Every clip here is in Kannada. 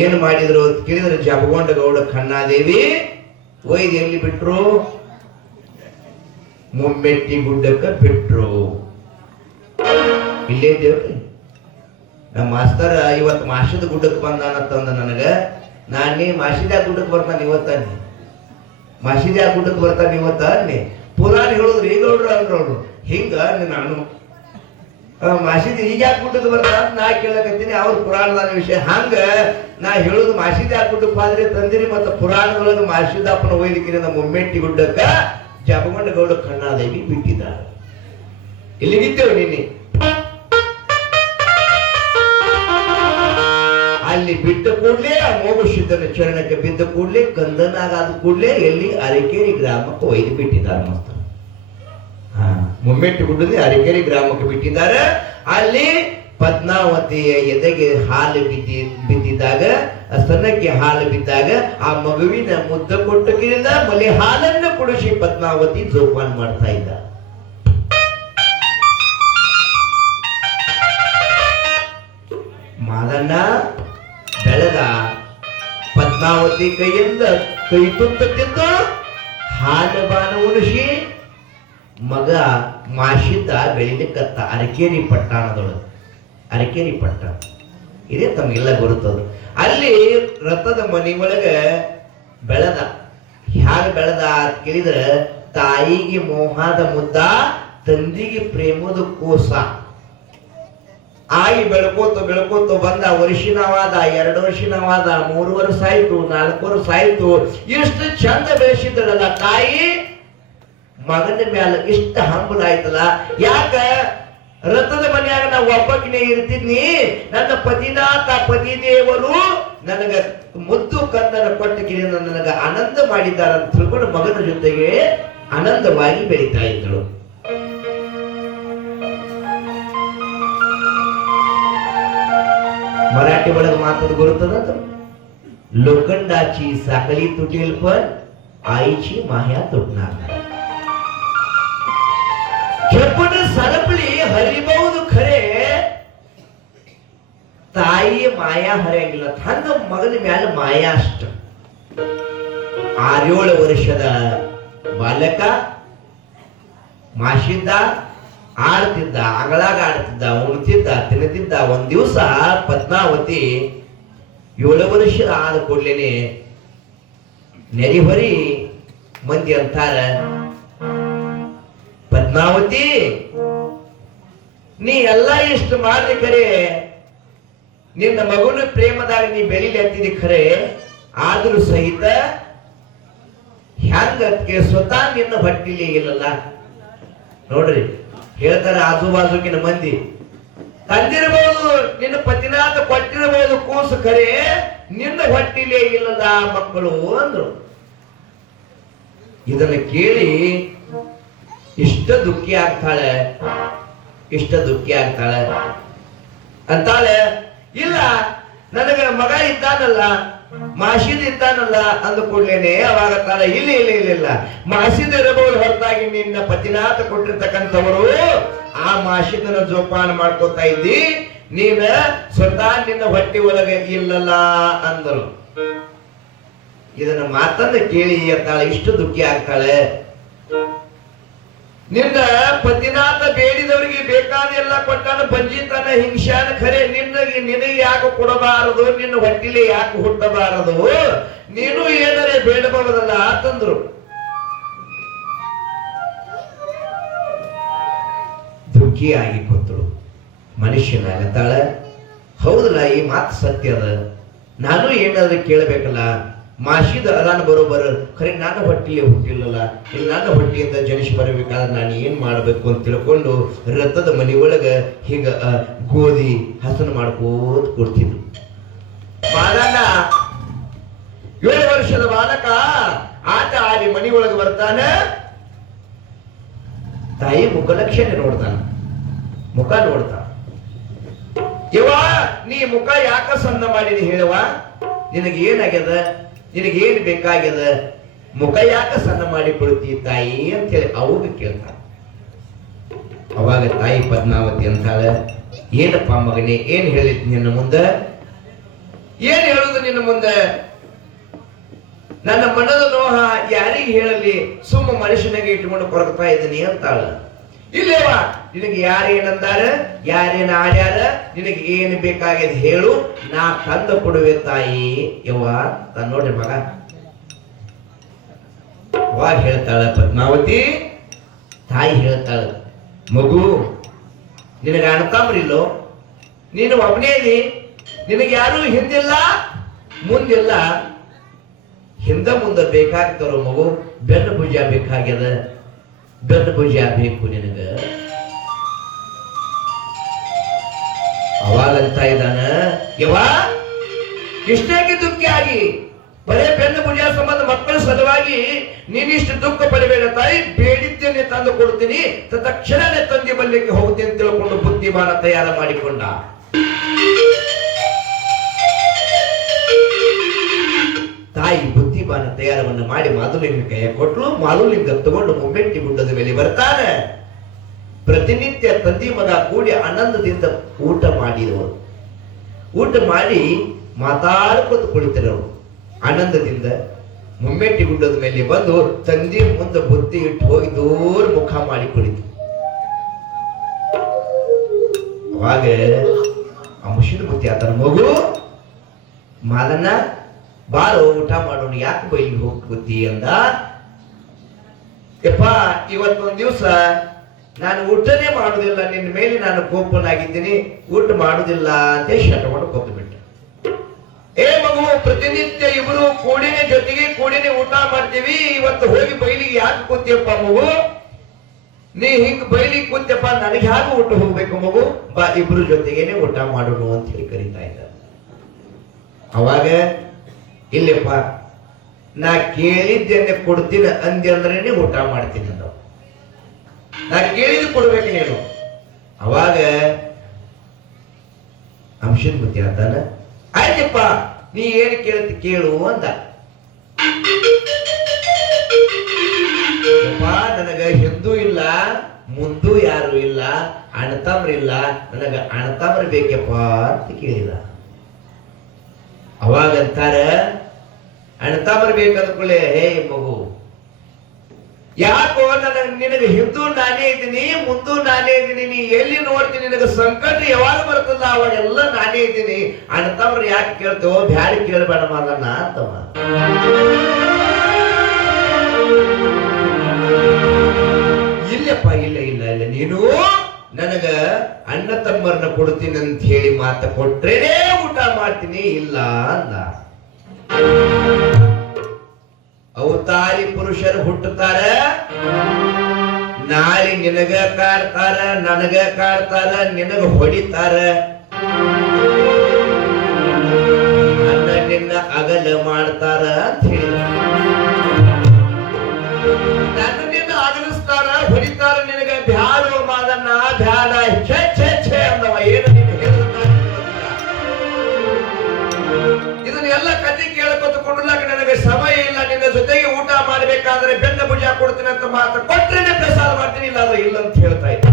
ಏನು ಮಾಡಿದ್ರು ಕೇಳಿದ್ರೆ ಜಪಗೊಂಡ ಗೌಡ ಖಣ್ಣಾದೇವಿ ಒಯ್ದು ಎಲ್ಲಿ ಬಿಟ್ರು? ಮುಮ್ಮೆಟ್ಟಿ ಗುಡ್ಡಕ್ಕ ಬಿಟ್ರು. ಇಲ್ಲೇ ದೇವ್ರಿ ನಮ್ಮ ಮಾಸ್ತರ ಇವತ್ತು ಮಾಸಿದ ಗುಡ್ಡಕ್ಕೆ ಬಂದಾನಂತಂದ ನನಗ. ನಾನೇ ಮಾಸಿದ್ಯಾ ಗುಡ್ಡಕ್ಕೆ ಬರ್ತಾನೆ ಇವತ್ತಾನೆ, ಮಾಸಿದ್ಯಾ ಗುಡ್ಡಕ್ಕೆ ಬರ್ತಾನೆ ಇವತ್ತಾನೆ. ಪುರಾಣ ಹೇಳಿದ್ರು ಈಗ ನೋಡ್ರು ಅಂದ್ರವ್ರು ಹಿಂಗ ನಾನು ಮಾಸಿದ ಈಗ ಯಾಕೆ ಗುಡ್ಡಕ್ಕೆ ಬರ್ತಾನ ನಾ ಕೇಳಕತ್ತೀನಿ. ಅವ್ರ ಪುರಾಣದ ವಿಷಯ ಹಂಗ ನಾ ಹೇಳುದು ಮಾಸಿದ ಯಾಕೆ ಗುಡ್ಡಕ್ಕೆ ಬಾದ್ರೆ ತಂದಿರಿ. ಮತ್ತ ಪುರಾಣದೊಳಗ ಮಾಸಿದಪ್ಪನ ಒಯ್ದಕ್ಕಿನ ಮುಮ್ಮೆಟ್ಟಿ ಗುಡ್ಡಕ್ಕ ಜಪಗೊಂಡ ಗೌಡ ಖಣ್ಣಾದೇವಿ ಬಿಟ್ಟಿದ್ದಾರೆ. ಇಲ್ಲಿ ನಿಂತೇವೆ ನಿನ್ನೆ. ಅಲ್ಲಿ ಬಿಟ್ಟ ಕೂಡ್ಲೆ ಆ ಮೋಗಶಿದ್ದನ ಚರಣಕ್ಕೆ ಬಿದ್ದ ಕೂಡ್ಲೆ ಕಂದನಾಗಾದ ಕೂಡ್ಲೆ ಎಲ್ಲಿ ಅರಕೇರಿ ಗ್ರಾಮಕ್ಕೆ ಒಯ್ದು ಬಿಟ್ಟಿದ್ದಾರೆ. ಮಸ್ತ ಮುಮ್ಮೆಟ್ಟಿ ಗುಡ್ಡದಲ್ಲಿ ಅರಕೇರಿ ಗ್ರಾಮಕ್ಕೆ ಬಿಟ್ಟಿದ್ದಾರೆ. ಅಲ್ಲಿ ಪದ್ಮಾವತಿಯ ಎದೆಗೆ ಹಾಲು ಬಿದ್ದಿದ್ದಾಗ, ಸ್ತನಕ್ಕೆ ಹಾಲು ಬಿದ್ದಾಗ ಆ ಮಗುವಿನ ಮುದ್ದ ಕೊಟ್ಟಕಿನಿಂದ ಮಲೆ ಹಾಲನ್ನು ಕುಡಿಸಿ ಪದ್ಮಾವತಿ ಜೋಪಾನ ಮಾಡ್ತಾ ಇದ್ದ. ಮಾದಣ್ಣ ಬೆಳೆದ ಪದ್ಮಾವತಿ ಕೈಯಿಂದ ಕೈ ತುತ್ತುತ್ತಿದ್ದು ಹಾಲು ಬಾನ ಉಣಿಸಿ ಮಗ ಮಾಸಿದ್ದ ಬೆಳಿಲಿಕ್ಕತ್ತ ಅರಕೇರಿ ಪಟ್ಟಣದೊಳಗೆ. ಅರಕೇರಿ ಪಟ್ಟಣ ಇದೇ ತಮಗೆಲ್ಲ ಗುರುತದು. ಅಲ್ಲಿ ರಥದ ಮನಿ ಒಳಗ ಬೆಳೆದ. ಹ್ಯಾಗ ಬೆಳೆದ ಕೇಳಿದ್ರೆ ತಾಯಿಗೆ ಮೋಹದ ಮುದ್ದ, ತಂದಿಗೆ ಪ್ರೇಮದ ಕೋಸ ಆಗಿ ಬೆಳ್ಕೋತ ಬೆಳ್ಕೋತ ಬಂದ. ವರ್ಷಿನವಾದ, 2 ವರ್ಷಿನವಾದ, 3 ವರ್ಷ ಆಯ್ತು, 4 ವರ್ಷ ಆಯ್ತು. ಇಷ್ಟು ಚಂದ ಬೆಳೆಸಿದ್ರಲ್ಲ ತಾಯಿ, ಮಗನ ಮ್ಯಾಲ ಇಷ್ಟ ಹಂಬಲ ಆಯ್ತಲ್ಲ. ಯಾಕ? ರಥದ ಮನೆಯಾಗ ನಾವು ಒಬ್ಬಕಿನೇ ಇರ್ತಿದ್ನಿ, ನನ್ನ ಪತಿನಾಥ ಪತಿದೇವರು ನನಗ ಮುದ್ದು ಕಂದನ ಕೊಟ್ಟಕಿನ ನನಗ ಆನಂದ ಮಾಡಿದ್ದಾರೆ ಅಂತ ತಿಳ್ಕೊಂಡು ಮಗನ ಜೊತೆಗೆ ಆನಂದವಾಗಿ ಬೆಳೀತಾ ಇದ್ದಳು. मराठी ಒಳಗೆ ಮಾತಾಡ ಗುರುತದ लोखंडाची साखळी तुटेल पण आईची माया तुटणार नाही. झेपण सरपली हरिಬಹುದು ಖರೆ, ತಾಯಿಯ ಮಾಯಾ ಹರಿಯಂಗಿಲ್ಲ. ಹಂಗ ಮಗನ ಮ್ಯಾಲ ಮಾಯಾ ಅಷ್ಟ. 6-7 ವರ್ಷದ ಬಾಲಕ ಮಾಸಿದ್ದ, ಆಡ್ತಿದ್ದ, ಅಂಗಳಾಗ ಆಡ್ತಿದ್ದ, ಉಣ್ತಿದ್ದ, ತಿನ್ನುತ್ತಿದ್ದ. ಒಂದ್ ದಿವಸ ಪದ್ಮಾವತಿ 7 ವರ್ಷ ಆದ ಕೂಡ್ಲೇನೆ ನೆರಿಹೊರಿ ಮಂದಿ ಅಂತಾರ, ಪದ್ಮಾವತಿ ನೀ ಎಲ್ಲ ಇಷ್ಟ ಮಾಡ್ದೆ ಖರೆ, ನಿನ್ನ ಮಗುನ ಪ್ರೇಮದಾಗ ನೀ ಬೆಳಿಲಿ ಅಂತಿದಿ ಖರೆ, ಆದ್ರೂ ಸಹಿತ ಹ್ಯಾಂಗಕ್ಕೆ ಸ್ವತಃ ನಿನ್ನ ಹೊಟ್ಟಿಲಿ ಇಲ್ಲಲ್ಲ. ನೋಡ್ರಿ ಹೇಳ್ತಾರೆ ಆಜು ಬಾಜುಕಿನ ಮಂದಿ, ತಂದಿರಬಹುದು ನಿನ್ನ ಪತಿನಾಥ ಕೊಟ್ಟಿರಬಹುದು ಕೂಸು ಖರೆ, ನಿನ್ನ ಹೊಟ್ಟಿಲೇ ಇಲ್ಲದ ಮಕ್ಕಳು ಅಂದ್ರು. ಇದನ್ನ ಕೇಳಿ ಇಷ್ಟ ದುಃಖಿ ಆಗ್ತಾಳೆ, ಇಷ್ಟ ದುಃಖಿ ಆಗ್ತಾಳೆ. ಅಂತಾಳೆ, ಇಲ್ಲ ನನಗ ಮಗ ಇದ್ದಾನಲ್ಲ, ಮಾಸಿದ ಇದ್ದಾನಲ್ಲ ಅಂದ ಕೂಡ್ಲೇನೆ ಅವಾಗ ತಾಳೆ, ಇಲ್ಲ ಇಲ್ಲ ಇಲ್ಲ ಇಲ್ಲ, ಮಾಸಿದ ಇರಬಹುದು ಹೊರತಾಗಿ ನಿನ್ನ ಪತಿನಾಥ ಕೊಟ್ಟಿರ್ತಕ್ಕಂಥವರು ಆ ಮಾಸಿದನ ಜೋಪಾನ ಮಾಡ್ಕೋತಾ ಇದ್ದಿ, ನೀನ ಸ್ವತಃ ನಿನ್ನ ಹೊಟ್ಟೆ ಒಳಗೆ ಇಲ್ಲಲ್ಲ ಅಂದರು. ಇದನ್ನ ಮಾತನ್ನ ಕೇಳಿ ತಾಳೆ ಇಷ್ಟು ದುಃಖಿ ಆಗ್ತಾಳೆ. ನಿನ್ನ ಪತಿನಾಥ ಬೇಡಿದವರಿಗೆ ಬೇಕಾದ ಎಲ್ಲ ಕೊಟ್ಟಾನ, ಬಂಜಿತನ ಹಿಂಸಾನ ಖರೆ, ನಿನಗೆ ಯಾಕೆ ಕೊಡಬಾರದು, ನಿನ್ನ ಹೊಟ್ಟಿಲೆ ಯಾಕೆ ಹುಟ್ಟಬಾರದು, ನೀನು ಏನರೇ ಬೇಡಬಹುದಲ್ಲ ಅಂತಂದ್ರು. ದುಃಖಿಯಾಗಿ ಕೂತಳು. ಮನುಷ್ಯನಾಗತ್ತಾಳ, ಹೌದಲ್ಲ ಈ ಮಾತು ಸತ್ಯ ಅದ, ನಾನು ಏನಾದ್ರೂ ಕೇಳಬೇಕಲ್ಲ. ಮಾಸಿದ ಅದಾನ ಬರೋಬರ ಖರೆ, ನನ್ನ ಹೊಟ್ಟಿಲೆ ಹುಟ್ಟಿಲ್ಲಲ್ಲ, ಇಲ್ಲಿ ನನ್ನ ಹೊಟ್ಟಿಯಿಂದ ಜನಿಸಿ ಬರಬೇಕಾದ್ರೆ ನಾನು ಏನ್ ಮಾಡ್ಬೇಕು ಅಂತ ತಿಳ್ಕೊಂಡು ರಥದ ಮನೆ ಒಳಗ ಹೀಗ ಗೋಧಿ ಹಸನು ಮಾಡ್ಕೋತ ಕೊಡ್ತಿದ್ರು. ಬಾಲಕ 7 ವರ್ಷದ ಬಾಲಕ ಆಟ ಆಡಿ ಮನಿ ಒಳಗ ಬರ್ತಾನ. ತಾಯಿ ಮುಖಲಕ್ಷಣೆ ನೋಡ್ತಾನ, ಮುಖ ನೋಡ್ತಾನ. ಯವ್ವ ನೀ ಮುಖ ಯಾಕ ಸಣ್ಣ ಮಾಡಿದಿ ಹೇಳವ, ನಿನಗೆ ಏನಾಗ್ಯದ, ನಿನಗೇನು ಬೇಕಾಗ್ಯದ, ಮುಖ ಯಾಕ ಸಣ್ಣ ಮಾಡಿ ಕೊಡ್ತಿ ತಾಯಿ ಅಂತ ಹೇಳಿ ಅವಾಗ ಕೇಳ್ತಾಳ. ಅವಾಗ ತಾಯಿ ಪದ್ಮಾವತಿ ಅಂತಾಳ, ಏನಪ್ಪ ಮಗನೇ ಏನ್ ಹೇಳಿದ್ ನಿನ್ನ ಮುಂದೆ, ಏನ್ ಹೇಳುದು ನಿನ್ನ ಮುಂದೆ? ನನ್ನ ಮನದ ನೋಹ ಯಾರಿಗೆ ಹೇಳಲಿ, ಸುಮ್ಮ ಮನುಷ್ಯನಿಗೆ ಇಟ್ಕೊಂಡು ಕೊರಗ್ತಾ ಇದ್ದೀನಿ ಅಂತಾಳ. ಇಲ್ಲೇವ ನಿನಗೆ ಯಾರೇನಂದಾರ, ಯಾರೇನ ಆಡ್ಯಾರ, ನಿನಗೆ ಏನು ಬೇಕಾಗ್ಯದ ಹೇಳು, ನಾ ತಂದು ಕೊಡುವೆ ತಾಯಿ ಯವ್ವ ಅಂತ. ನೋಡ್ರಿ ಮಗ ಅವಾಗ ಹೇಳ್ತಾಳ ಪದ್ಮಾವತಿ, ತಾಯಿ ಹೇಳ್ತಾಳ, ಮಗು ನಿನಗ ಅಣ್ತಂಬ್ರಿಲ್ಲೋ, ನೀನು ಒಬ್ಬನೇ ಇದಿ, ನಿನಗೆ ಯಾರು ಹಿಂದಿಲ್ಲ ಮುಂದಿಲ್ಲ. ಹಿಂದ ಮುಂದೆ ಬೇಕಾಗ್ತಾರೋ ಮಗು, ಬೆನ್ನು ಭುಜ ಬೇಕಾಗ್ಯದ, ಬೆನ್ನು ಭುಜ ಬೇಕು ನಿನಗ. ಅವಾಗಂತ ಇದ್ದಾನ, ಯವ್ವ ಇಷ್ಟಾಗಿ ದುಃಖಿ ಆಗಿ ಬರೇ ಬೆನ್ನು ಭುಜ ಸಂಬಂಧ ಮಕ್ಕಳ ಸಲುವಾಗಿ ನೀನಿಷ್ಟು ದುಃಖ ಪಡಬೇಡ ತಾಯಿ, ಬೇಡಿದ್ದೇನೆ ತಂದು ಕೊಡ್ತೀನಿ, ತಕ್ಷಣನೇ ತಂದೆ ಬಲ್ಲಿಕ್ಕೆ ಹೋಗುತ್ತೇನೆ ಅಂತ ತಿಳ್ಕೊಂಡು ಬುದ್ಧಿಮಾನ ತಯಾರು ಮಾಡಿಕೊಂಡ. ತಾಯಿ ಬುದ್ಧಿಮಾನ ತಯಾರವನ್ನು ಮಾಡಿ ಮಾದುಲಿಂಗ ಕೈಯ ಕೊಟ್ಲು. ಮಾದುಲಿಂಗ ತಗೊಂಡು ಮುಮ್ಮೆಟ್ಟಿ ಗುಡ್ಡದ ಮೇಲೆ ಬರ್ತಾರೆ. ಪ್ರತಿನಿತ್ಯ ತಂದೆ ಮಗ ಕೂಡಿ ಆನಂದದಿಂದ ಊಟ ಮಾಡಿದವರು. ಊಟ ಮಾಡಿ ಮಾತಾಡ್ಕೊತ ಕುಳಿತರವರು. ಆನಂದದಿಂದ ಮುಮ್ಮೆಟ್ಟಿ ಗುಡ್ಡದ ಮೇಲೆ ಬಂದು ತಂದೆ ಮುಂದೆ ಬುದ್ಧಿ ಇಟ್ಟು ಹೋಗಿ ದೂರ ಮುಖ ಮಾಡಿ ಕುಳಿತು. ಅವಾಗ ಆ ಮುಷಿದ ಬುದ್ಧಿ ಆತನ, ಮಗು ಮಾಲನ್ನ ಬಾರೋ ಊಟ ಮಾಡೋಣ, ಯಾಕೆ ಬೈಲಿಗೆ ಹೋಗ್ತಿ ಅಂದ. ಯಪ್ಪ ಇವತ್ತೊಂದ್ ದಿವಸ ನಾನು ಊಟನೇ ಮಾಡುದಿಲ್ಲ, ನಿನ್ನ ಮೇಲೆ ನಾನು ಕೋಪನಾಗಿದ್ದೀನಿ, ಊಟ ಮಾಡುದಿಲ್ಲ ಅಂತ ಶಟ ಮಾಡಿ ಕೊತ್ತು ಬಿಟ್ಟ. ಏ ಮಗು, ಪ್ರತಿನಿತ್ಯ ಇಬ್ರು ಕೂಡಿನೇ ಜೊತೆಗೆ ಕೂಡಿನೇ ಊಟ ಮಾಡ್ತೀವಿ, ಇವತ್ತು ಹೋಗಿ ಬೈಲಿಗೆ ಯಾಕೆ ಕೂತಿಯಪ್ಪ ಮಗು, ನೀ ಹಿಂಗ್ ಬೈಲಿಗೆ ಕೂತ್ಯಪ್ಪ, ನನಗೆ ಯಾಕೆ ಊಟ ಹೋಗ್ಬೇಕು ಮಗು, ಬಾ ಇಬ್ರು ಜೊತೆಗೇನೆ ಊಟ ಮಾಡೋಣ ಅಂತ ಹೇಳಿ ಕರೀತಾ ಇದ್ದ. ಅವಾಗ ಇಲ್ಲಪ್ಪ, ನಾ ಕೇಳಿದ್ದೇನೆ ಕೊಡ್ತೀನಿ ಅಂದೆ ಅಂದ್ರೇನೆ ಊಟ ಮಾಡ್ತೀನಿ ಅಂದ. ನಾ ಕೇಳಿದ್ದು ಕೊಡ್ಬೇಕು ನೀನು. ಅವಾಗ ಅಂಶದ ಬುದ್ಧಿ ಅಂತಾನ, ಆಯ್ತಪ್ಪ ನೀ ಏನು ಕೇಳ್ತಿ ಕೇಳು ಅಂದ. ನನಗ ಹಿಂದೂ ಇಲ್ಲ, ಮುಂದೂ ಯಾರು ಇಲ್ಲ, ಅಣ್ಣತಮ್ರಿಲ್ಲ, ನನಗ ಅಣ್ಣತಮ್ರ ಬೇಕಪ್ಪ ಅಂತ ಕೇಳಿದ. ಅವಾಗಂತಾರ, ಅಣ್ಣತಮ್ರ ಬೇಕಂದ್ಕೊಳ್ಳೆ, ಹೇ ಮಗು ಯಾಕೋ ನಿನಗೆ ಹಿಂದೂ ನಾನೇ ಇದ್ದೀನಿ, ಮುಂದೂ ನಾನೇ ಇದ್ದೀನಿ, ನೀ ಎಲ್ಲಿ ನೋಡ್ತೀನಿ ನಿನಗೆ ಸಂಕಟ ಯಾವಾಗ ಬರ್ತದ ಅವಾಗೆಲ್ಲ ನಾನೇ ಇದ್ದೀನಿ, ಅಣ್ಣತಮ್ರ ಯಾಕೆ ಕೇಳ್ತೇವೋ, ಬ್ಯಾಡಿ ಕೇಳಬೇಡ ಮಾದನ್ನ ಅಂತವ. ಇಲ್ಲಪ್ಪ, ಇಲ್ಲ ಇಲ್ಲ ಇಲ್ಲ, ನೀನು ನನಗ ಅಣ್ಣ ತಮ್ಮರನ್ನ ಕೊಡ್ತೀನಿ ಅಂತ ಹೇಳಿ ಮಾತ ಕೊಟ್ರೇನೆ ಊಟ ಮಾಡ್ತೀನಿ, ಇಲ್ಲ ಅಂದ. ಅವತಾರಿ ಪುರುಷರು ಹುಟ್ಟುತ್ತಾರ, ನಾಳೆ ನಿನಗ ಕಾಡ್ತಾರ, ನನಗ ಕಾಡ್ತಾರ, ನಿನಗ ಹೊಡಿತಾರ, ನನ್ನ ನಿನ್ನ ಅಗಲ ಮಾಡ್ತಾರ ಅಂತ ಹೇಳಿ, ನನ್ನ ನಿನ್ನ ಅಗಲಿಸ್ತಾರ, ಹೊಡಿತಾರ, ನಿನಗ ಬ್ಯಾಡೋ ಮಾದನ್ನ ಬ್ಯಾಡ ಛೆ ಛೆ ಛೆ ಅಂದವ. ಏನು ನೀನು ಇದನ್ನೆಲ್ಲ ಕತೆ ಕೇಳಕೊತುಕೊಂಡ್ಲಾಕ ನನಗೆ ಸಮಯ ಇಲ್ಲ, ನಿನ್ನ ಜೊತೆಗೆ ಊಟ ಮಾಡಬೇಕಾದ್ರೆ ಬೆನ್ನ ಭುಜ ಕೊಡ್ತೀನಿ ಅಂತ ಮಾತ್ರ ಕೊಟ್ರೇನೆ ಪ್ರಸಾದ ಮಾಡ್ತೀನಿ, ಇಲ್ಲ ಅಂದ್ರೆ ಇಲ್ಲ ಅಂತ ಹೇಳ್ತಾ ಇದ್ದ.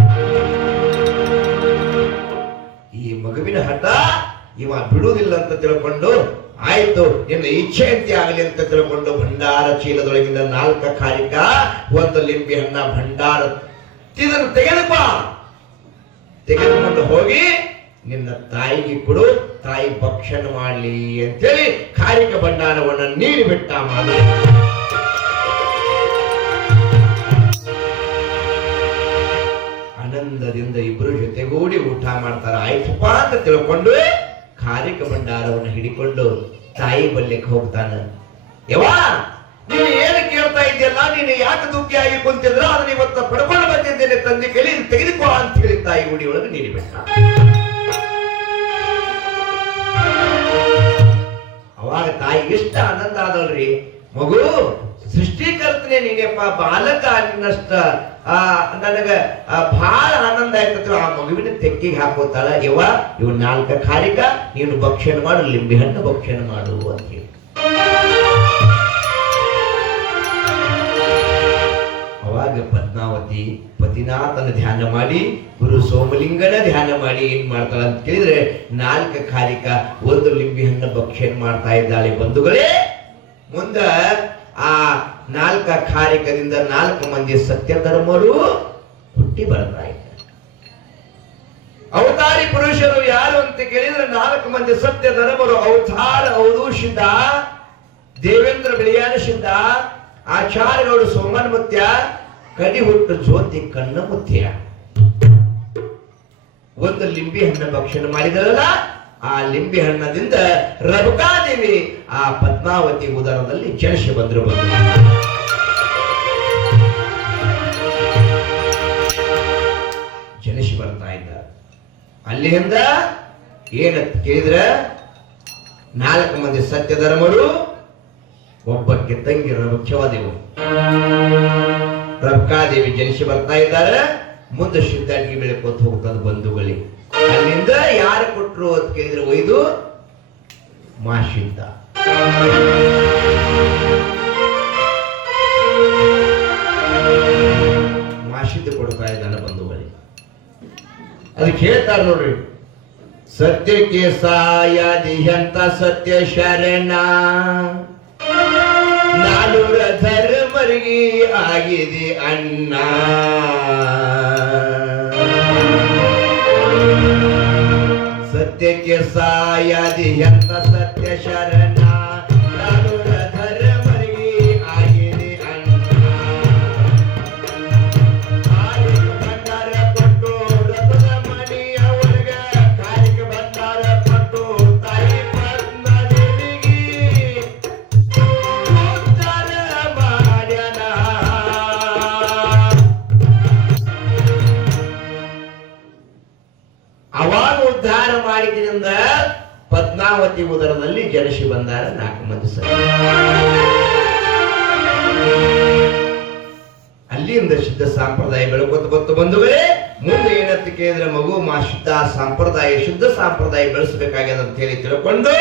ಈ ಮಗುವಿನ ಹಠ ಇವ ಬಿಡುವುದಿಲ್ಲ ಅಂತ ತಿಳ್ಕೊಂಡು, ಆಯ್ತು ನಿನ್ನ ಇಚ್ಛೆಯಂತೆ ಆಗಲಿ ಅಂತ ತಿಳ್ಕೊಂಡು ಭಂಡಾರ ಚೀಲದೊಳಗಿಂದ 4 ಕಾರಿಕ 1 ಲಿಂಬೆ ಹಣ್ಣ ಭಂಡಾರ ಇದನ್ನು ತೆಗೆದುಕೊಂಡು ಹೋಗಿ ನಿನ್ನ ತಾಯಿಗೆ ಕೊಡು, ತಾಯಿ ಭಕ್ಷಣ ಮಾಡಲಿ ಅಂತೇಳಿ ಕಾರಿಕ ಭಂಡಾರವನ್ನು ನೀಡಿಬಿಟ್ಟ. ಆನಂದದಿಂದ ಇಬ್ರು ಜೊತೆಗೂಡಿ ಊಟ ಮಾಡ್ತಾರ. ಆಯ್ತಪ್ಪ ಅಂತ ತಿಳ್ಕೊಂಡು ಕಾರಿಕ ಭಂಡಾರವನ್ನು ಹಿಡಿಕೊಂಡು ತಾಯಿ ಬಲ್ಯಕ್ಕೆ ಹೋಗ್ತಾನ. ಯವ್ವಾ ನೀನು ಏನು ಕೇಳ್ತಾ ಇದೆಯಲ್ಲ, ನೀನು ಯಾಕೆ ದುಃಖಿ ಆಗಿ ಕುಂತಿದ್ರ, ಅದನ್ನ ಇವತ್ತು ಪಡ್ಕೊಂಡು ಬಂದಿದ್ದೇನೆ ತಂದೆ ಕೈಲಿ, ತೆಗೆದುಕೋ ಅಂತ ಹೇಳಿ ತಾಯಿ ಗುಡಿಯೊಳಗೆ ನೀಡಿಬಿಟ್ಟ. ಅವಾಗ ತಾಯಿ ಎಷ್ಟು ಆನಂದ ಆದಲ್ರಿ, ಮಗು ಸೃಷ್ಟಿಕರ್ತನೆ ನೀನಪ್ಪ, ಬಾಲಕ ನಿನ್ನಷ್ಟ ನನಗ ಬಹಳ ಆನಂದ ಆಯ್ತು. ಆ ಮಗುವಿನ ತೆಕ್ಕಿಗೆ ಹಾಕೋತಾಳ, ಯವ್ವ ಇವ್ 4 ಕಾರಿಕ ನೀನು ಭಕ್ಷಣ ಮಾಡು, ಲಿಂಬೆ ಹಣ್ಣು ಭಕ್ಷಣ ಮಾಡು ಅಂತ ಹೇಳಿ. ಅವಾಗ ಅವಾಗ ಪದ್ಮಾವತಿ ಪತಿನಾಥನ ಧ್ಯಾನ ಮಾಡಿ ಗುರು ಸೋಮಲಿಂಗನ ಧ್ಯಾನ ಮಾಡಿ ಏನ್ ಮಾಡ್ತಾಳ ಅಂತ ಕೇಳಿದ್ರೆ 4 ಖಾರಿಕ 1 ಲಿಂಬಿ ಹಣ್ಣು ಭಕ್ಷಣೆ ಮಾಡ್ತಾ ಇದ್ದಾಳೆ ಬಂಧುಗಳೇ. ಮುಂದ ಆ 4 ಖಾರಿಕದಿಂದ 4 ಮಂದಿ ಸತ್ಯ ಧರ್ಮರು ಹುಟ್ಟಿ ಬರ್ತಾ ಇದ್ದಾರೆ. ಅವತಾರಿ ಪುರುಷರು ಯಾರು ಅಂತ ಕೇಳಿದ್ರೆ 4 ಮಂದಿ ಸತ್ಯ ಧರ್ಮರು. ಅವತಾರ ಅವಧೂಷಿತ, ದೇವೇಂದ್ರ ಬಿಳಿಯಾನ ಸಿದ್ಧ, ಆಚಾರ್ಯಗೌಡ ಸೋಮನ್ ಮುತ್ಯ, ಕಡಿ ಹುಟ್ಟು ಜ್ಯೋತಿ ಕಣ್ಣ ಮುತ್ಯ. 1 ಲಿಂಬಿ ಹಣ್ಣು ಭಕ್ಷಣೆ ಮಾಡಿದರಲ್ಲ, ಆ ಲಿಂಬಿ ಹಣ್ಣದಿಂದ ರಬಕಾದೇವಿ ಆ ಪದ್ಮಾವತಿ ಉದರದಲ್ಲಿ ಜನಿಸಿ ಬಂದ್ರು. ಜನಿಸಿ ಬರ್ತಾ ಇದ್ದಾರೆ. ಅಲ್ಲಿಂದ ಏನಂತ ಕೇಳಿದ್ರ 4 ಮಂದಿ ಸತ್ಯ ಧರ್ಮರು, ಒಬ್ಬಕ್ಕೆ ತಂಗಿ ರಬಕ್ಷವಾದೇವಿ, ರಬಕಾದೇವಿ ಜನಿಸಿ ಬರ್ತಾ ಇದ್ದಾರೆ. ಮುಂದೆ ಸಿದ್ಧಾಂಗಿ ಬೆಳಕೋತ ಹೋಗ್ತದ ಬಂಧುಗಳಿಗೆ. ಅಲ್ಲಿಂದ ಯಾರು ಕೊಟ್ರು ಅಂತ ಕೇಳಿದ್ರೆ ಒಯ್ದು ಮಾಸಿದ್ದ. ಮಾಸಿದ್ದ ಕೊಡ್ತಾ ಇದ್ದಾನೆ ಬಂಧುಗಳಿಗೆ. ಅದಕ್ಕೆ ಹೇಳ್ತಾರ ನೋಡ್ರಿ, ಸತ್ಯಕ್ಕೆ ಸಾಯದಿಹಂತ ಸತ್ಯ ಶರಣ, 4 ಧರ್ಮರಿಗೆ ಆಗಿದೆ ಅಣ್ಣ. ಸತ್ಯಕ್ಕೆ ಸಾಯದಿಹಂತ ಸತ್ಯ ಶರಣ, 4 ಧರ್ಮರಿಗೆ ಆಗಿದೆ ಅಣ್ಣ. ಕಾಲಿಗೆ ಬಂಗಾರ ಕೊಟ್ಟು ರಥದ ಮಣಿಯ ಒಳಗ, ಕಾಲಿಗೆ ಬಂಗಾರ ಕೊಟ್ಟು ತಾಯಿ ಪದ್ಮದೇವಿಗೆ ಉದ್ಧಾರ ಮಾಡ್ಯಾನ. ಅವಾಗ ಉದ್ಧಾರ ಮಾಡಿದ್ರಿಂದ ಪದ್ಮಾವತಿ ಉದರದಲ್ಲಿ ಜನಿಸಿ ಬಂದಾರ 4 ಮಂದಿ ಸತ್ಯ. ಅಲ್ಲಿಂದ ಸಿದ್ಧ ಸಂಪ್ರದಾಯ ಬೆಳಕೋತ ಗೊತ್ತು ಬಂಧುಗಳೇ. ಮುಂದೆ ಏನಂತ ಕೇಳಿದ್ರೆ ಮಗು ಶುದ್ಧ ಸಂಪ್ರದಾಯ, ಶುದ್ಧ ಸಂಪ್ರದಾಯ ಬೆಳೆಸಬೇಕಾಗ್ಯದ ಅಂತ ಹೇಳಿ ತಿಳ್ಕೊಂಡು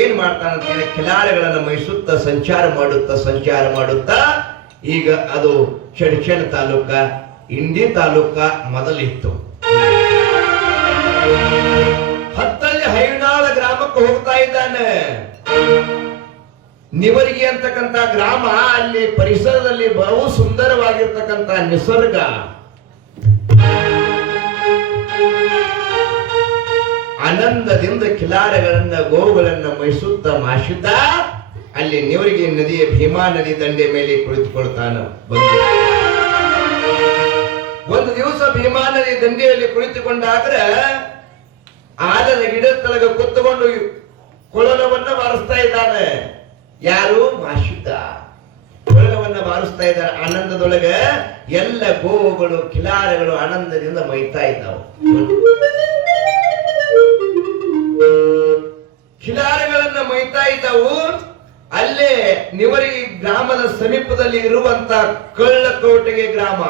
ಏನ್ ಮಾಡ್ತಾನಂತ ಹೇಳಿ ಖಿಲಾರಿಗಳನ್ನ ಮೈಸುತ್ತ ಸಂಚಾರ ಮಾಡುತ್ತಾ ಈಗ ಅದು ಚಡ್ಚಣ ತಾಲೂಕ, ಇಂಡಿ ತಾಲೂಕ ಮೊದಲಿತ್ತು. ಹತ್ತಲ್ಲಿ ಹೈನಾಳ ಗ್ರಾಮಕ್ಕೆ ಹೋಗ್ತಾ ಇದ್ದಾನೆ. ನಿವರಿಗೆ ಅಂತಕ್ಕಂಥ ಗ್ರಾಮ, ಅಲ್ಲಿ ಪರಿಸರದಲ್ಲಿ ಬಹು ಸುಂದರವಾಗಿರ್ತಕ್ಕಂಥ ನಿಸರ್ಗ. ಆನಂದದಿಂದ ಕಿಲಾರಗಳನ್ನ ಗೋವುಗಳನ್ನ ಮೈಸುತ್ತ ಮಾಶುದ್ದ ಅಲ್ಲಿ ನಿವರಿಗೆ ನದಿಯ ಭೀಮಾ ನದಿ ದಂಡೆ ಮೇಲೆ ಕುಳಿತುಕೊಳ್ತಾನ. ಒಂದು ದಿವಸ ಭೀಮಾ ನದಿ ದಂಡೆಯಲ್ಲಿ ಕುಳಿತುಕೊಂಡಾದ್ರೆ ಆಲದ ಗಿಡದ ತಳಗ ಕುತ್ತುಕೊಂಡು ಕೊಳಲವನ್ನ ಬಾರಿಸ್ತಾ ಇದ್ದಾನೆ. ಯಾರು? ಮಾಶುದ್ದ ಕೊಳಲವನ್ನ ಬಾರಿಸ್ತಾ ಇದ್ದಾರೆ. ಆನಂದದೊಳಗೆ ಎಲ್ಲ ಗೋವುಗಳು ಕಿಲಾರಗಳು ಆನಂದದಿಂದ ಮೈತಾ ಇದ್ದಾವೆ. ಕಿಲಾರಗಳನ್ನ ಮೈತಾ ಇದ್ದಾವು. ಅಲ್ಲೇ ನಿವರಿಗೆ ಗ್ರಾಮದ ಸಮೀಪದಲ್ಲಿ ಇರುವಂತ ಕಳ್ಳಕೋಟೆಗೆ ಗ್ರಾಮ.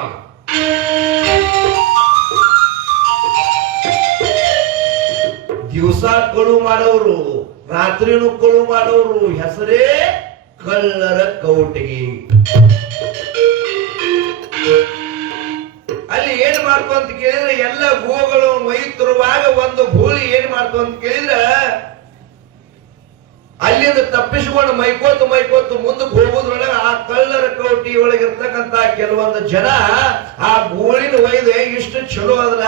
ದಿವಸ ಕಳು ಮಾಡೋರು, ರಾತ್ರಿನೂ ಕಳು ಮಾಡೋರು, ಹೆಸರೇ ಕಳ್ಳರ ಕೌಟಿಗೆ. ಅಲ್ಲಿ ಏನ್ ಮಾಡ್ತು ಅಂತ ಕೇಳಿದ್ರೆ ಎಲ್ಲ ಗೋಗಳು ಮೈತಿರುವಾಗ ಒಂದು ಗೂಳಿ ಏನ್ ಮಾಡ್ತು ಅಂತ ಕೇಳಿದ್ರೆ ಅಲ್ಲಿಂದ ತಪ್ಪಿಸಿಕೊಂಡು ಮೈಕೋತು ಮುಂದಕ್ಕೆ ಹೋಗೋದ್ರೊಳಗೆ ಆ ಕಳ್ಳರ ಕೌಟಿ ಒಳಗಿರ್ತಕ್ಕಂತ ಕೆಲವೊಂದು ಜನ ಆ ಗೂಳಿನ ಒಯ್ದು ಇಷ್ಟು ಚಲೋ ಅದಲ್ಲ,